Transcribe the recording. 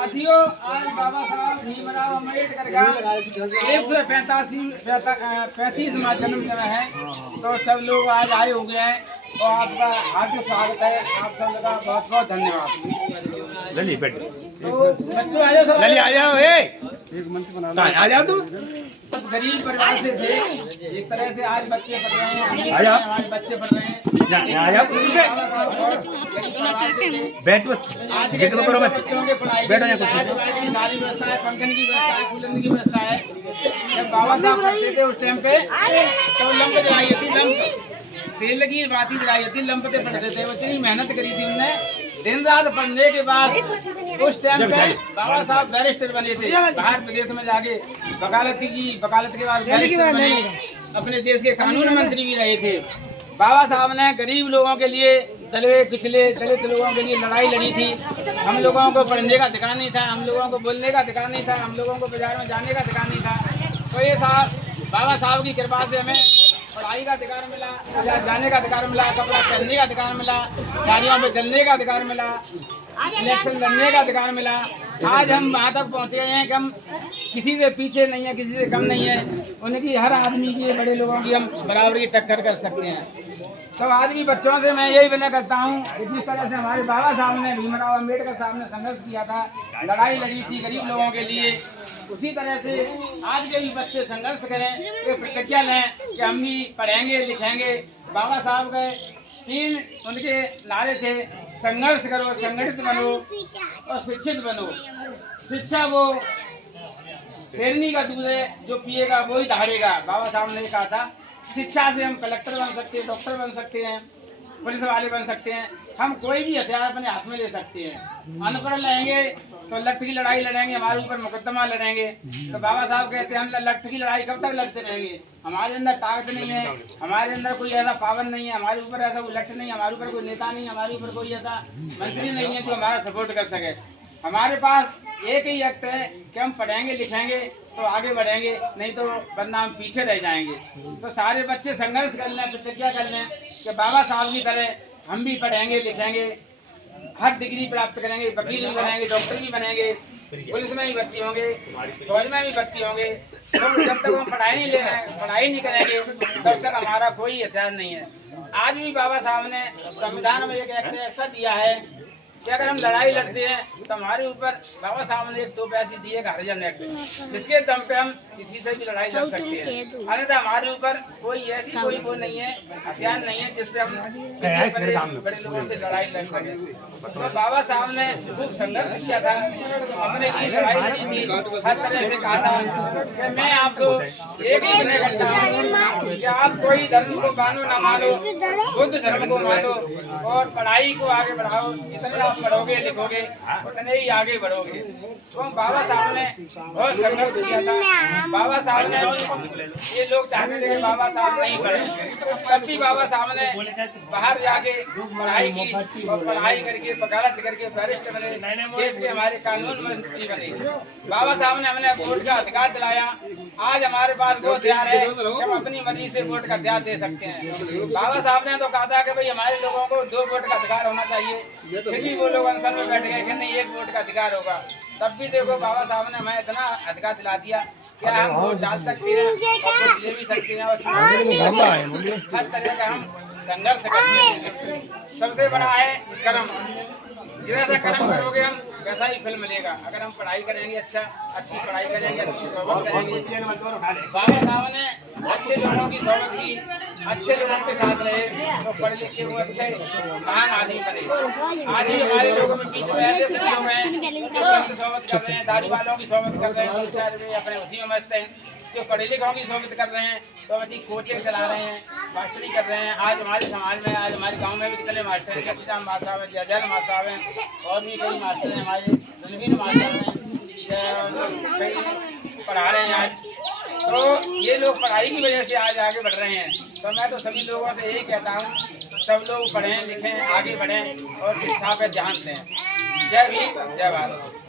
साथियों, आज बाबा साहब भीमराव अम्बेडकर का 135वां जन्मदिन है। तो सब लोग आज आए हो गए हैं तो आपका हार्दिक स्वागत है। आप सब का बहुत बहुत धन्यवाद। लली बैठ तो बच्चों आ जाओ, सब लली आ जाओ। आ जाओ तुम। गरीब परिवार से थे, इस तरह से आज बच्चे पढ़ रहे हैं। आ जाओ। आज बच्चे पढ़ रहे हैं। आ जाओ कुर्सी पे बैठ बस। आज के जिक्र टाइम करो में मत। बच्चों के पढ़ाई बैठो यहाँ की कुर्सी पे। गाड़ी व्यवस्था है, पंखन की व्यवस्था है, कूलर की व्यवस्था है। जब बाबा साहब पढ़ते थे उस टाइम पे तो लंप जलाई होती, लंप तेल की बाती जलाई होती, लंप पे पढ़ते थे। वो इतनी मेहनत करी थी उन्होंने, दिन रात पढ़ने के बाद उस टाइम पे बाबा साहब बैरिस्टर बने थे। बाहर विदेश में जाके वकालत की, वकालत के बाद बैरिस्टर बने, अपने देश के कानून मंत्री भी रहे थे। बाबा साहब ने गरीब लोगों के लिए, दलित पिछले दलित लोगों के लिए लड़ाई लड़ी थी। हम लोगों को पढ़ने का अधिकार नहीं था, हम लोगों को बोलने का अधिकार नहीं था, हम लोगों को बाजार में जाने का अधिकार नहीं था। तो ये साहब बाबा साहब की कृपा से हमें पढ़ाई का अधिकार मिला, बाजार जाने का अधिकार मिला, कपड़ा पहनने का अधिकार मिला, गाड़ियों में चलने का अधिकार मिला, इलेक्शन लड़ने का अधिकार मिला। आज हम वहाँ तक पहुँच गए हैं कि हम किसी से पीछे नहीं है, किसी से कम नहीं है। उनकी हर आदमी की, बड़े लोगों की हम बराबरी टक्कर कर सकते हैं। तो आदमी बच्चों से मैं यही विनय करता हूँ कि जिस तरह से हमारे बाबा साहब ने, भीमराव अम्बेडकर साहब ने संघर्ष किया था, लड़ाई लड़ी थी गरीब लोगों के लिए, उसी तरह से आज के भी बच्चे संघर्ष करें, ये प्रतिज्ञा लें कि हम भी पढ़ेंगे लिखेंगे। बाबा साहब के 3 उनके नारे थे, संघर्ष करो, संगठित बनो और शिक्षित बनो। शिक्षा वो शेरनी का दूध है, जो पिएगा वही दहाड़ेगा। बाबा साहब ने कहा था शिक्षा से हम कलेक्टर बन सकते हैं, डॉक्टर बन सकते हैं, पुलिस वाले बन सकते हैं, हम कोई भी हथियार अपने हाथ में ले सकते हैं। अनपढ़ रहेंगे तो लठ की लड़ाई लड़ेंगे, हमारे ऊपर मुकदमा लड़ेंगे। तो बाबा साहब कहते हैं हम लठ की लड़ाई कब तक लड़ते रहेंगे? हमारे अंदर ताकत नहीं है, हमारे अंदर कोई ऐसा पावर नहीं है, हमारे ऊपर ऐसा कोई लठ नहीं है, हमारे ऊपर कोई नेता नहीं है, हमारे ऊपर कोई ऐसा मंत्री नहीं है जो हमारा सपोर्ट कर सके। हमारे पास एक ही एक्ट है कि हम पढ़ेंगे लिखेंगे तो आगे बढ़ेंगे, नहीं तो वरना हम पीछे रह जाएंगे। तो सारे बच्चे संघर्ष कर लें, प्रतिज्ञा कर लें कि बाबा साहब की तरह हम भी पढ़ेंगे लिखेंगे, हर डिग्री प्राप्त करेंगे, वकील भी बनेंगे, डॉक्टर भी बनेंगे, पुलिस में भी भर्ती होंगे, फौज में भी भर्ती होंगे। तो जब तक हम पढ़ाई नहीं ले रहे हैं, पढ़ाई नहीं करेंगे, तब तक हमारा कोई हथियार नहीं है। आज भी बाबा साहब ने संविधान में एक एक्ट ऐसा दिया है कि अगर हम लड़ाई लड़ते हैं तो हमारे ऊपर बाबा साहब ने एक तो पैसे दिए हरिजन एक्ट, जिसके दम पे हम किसी से भी लड़ाई लड़ सकते हैं। अन्यथा हमारे ऊपर कोई ऐसी कोई वो नहीं है, हथियार नहीं है जिससे हम बड़े लोगों से लड़ाई लड़ सके। तो बाबा साहब ने खूब संघर्ष किया था, अपने लिए लड़ाई लड़ी थी, हर तरह से कहा था कि मैं आपको एक ही विनय करता हूँ कि आप कोई धर्म को मानो ना मानो, बुद्ध धर्म को मानो और पढ़ाई को आगे बढ़ाओ। जितने आप पढ़ोगे लिखोगे उतने ही आगे बढ़ोगे। तो बाबा साहब ने बहुत संघर्ष किया था। बाबा साहब ने, ये लोग चाहते थे कि बाबा साहब नहीं पढ़े, तब भी बाबा साहब ने बाहर जाके पढ़ाई की और पढ़ाई करके वकालत करके बैरिस्टर बने, देश के हमारे कानून मंत्री बने। बाबा साहब ने हमें वोट का अधिकार दिलाया। आज हमारे पास वो हथियार है कि हम अपनी मर्जी से वोट का अधिकार दे सकते हैं। बाबा साहब ने तो कहा था कि भाई हमारे लोगों को 2 वोट का अधिकार होना चाहिए, फिर भी वो लोग अनशन में बैठ गए कि नहीं 1 वोट का अधिकार होगा। तब भी देखो बाबा साहब ने हमें इतना अधिकार दिला दिया कि हम वोट डाल सकते हैं और वोट ले भी सकते हैं और हर तरह का हम संघर्ष करते हैं। सबसे बड़ा है कर्म। जैसा कर्म करोगे हम वैसा ही फल मिलेगा। अगर हम पढ़ाई करेंगे, अच्छी पढ़ाई करेंगे, अच्छी सोबत करेंगे। बाबा साहब ने अच्छे लोगों की सोबत की, अच्छे लोगों के साथ रहे तो पढ़ लिख के वो अच्छे महान आदमी बने। आज ही हमारे लोगों में बीच में ऐसे लोग हैं जो गलत सोबत कर रहे हैं, दारू वालों की सोबत कर रहे हैं, अपने उसी में मस्त हैं। जो पढ़े लिखों की सोबत कर रहे हैं तो अच्छी कोचिंग चला रहे हैं, मास्टरी कर रहे हैं। आज हमारे समाज में, आज हमारे गांव में भी कितने मास्टर हैं, सच्चिदानंद मास्टर साहब हैं, जयदयाल मास्टर साहब हैं और भी कई मास्टर हैं, हमारे रणवीर मास्टर हैं, कई पढ़ा रहे हैं आज। तो ये लोग पढ़ाई की वजह से आज आगे बढ़ रहे हैं। तो मैं तो सभी लोगों से यही कहता हूँ सब लोग पढ़ें लिखें, आगे बढ़ें और शिक्षा पे ध्यान दें। जय भीम, जय भारत।